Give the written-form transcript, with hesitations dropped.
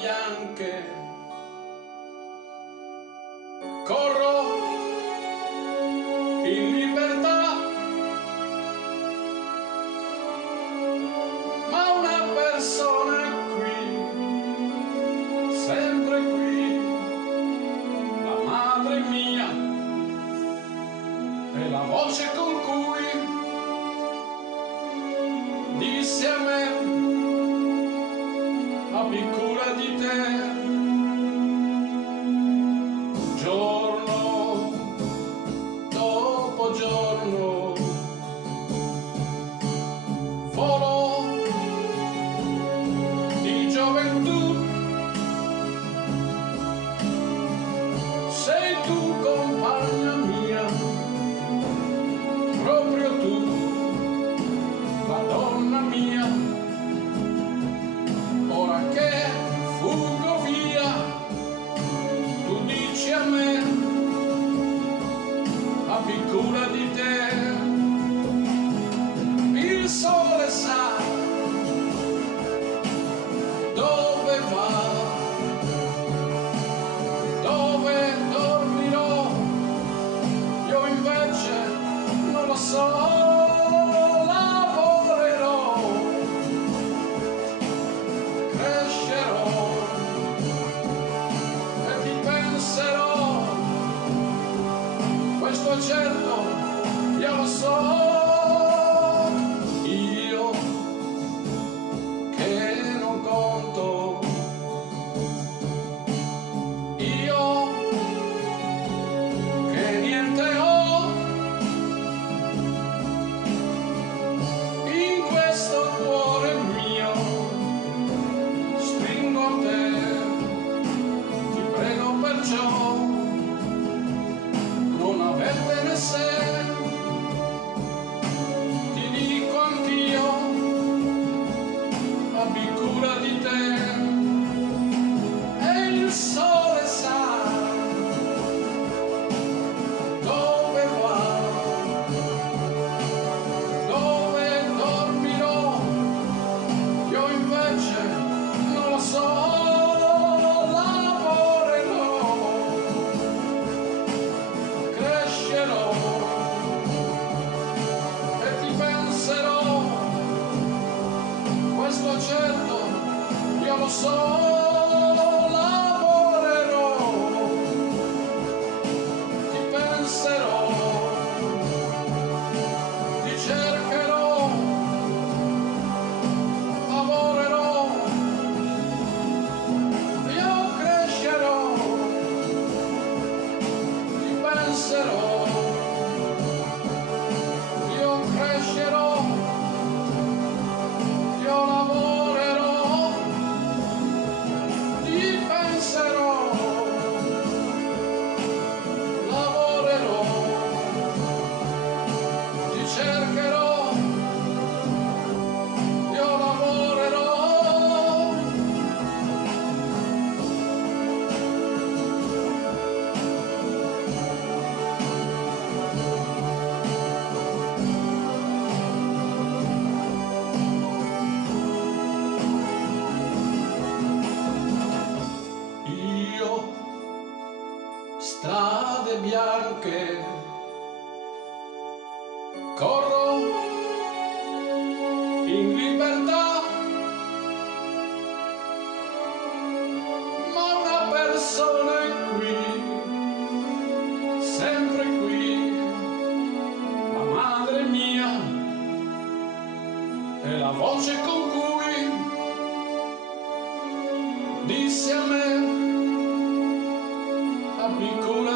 bianche. Corro in libertà, ma una persona è qui, sempre qui, la madre mia, è la voce con cui disse a me: abbi cura di te. Giorno dopo giorno volo di gioventù, sei tu compagna mia, proprio tu, la donna mia. Ora che fuggo via, tu dici a me: abbi cura di te. Il sole sa dove va, dove dormirò, io invece non lo so. Questo certo, io lo so, io che non conto, io che niente ho, in questo cuore mio stringo a te, ti prego perciò non avertene se, ti dico anch'io, abbi cura di te. E il sole sa dove va, dove dormirò, io invece non lo so. Questo certo, io lo so, lavorerò, ti penserò, ti cercherò, lavorerò, io crescerò, ti penserò, io crescerò, io lavorerò, ti penserò, lavorerò, ti cercherò, io lavorerò. Strade bianche, corro in libertà, ma una persona è qui, sempre qui, la madre mia, è la voce con cui disse a me: abbi cura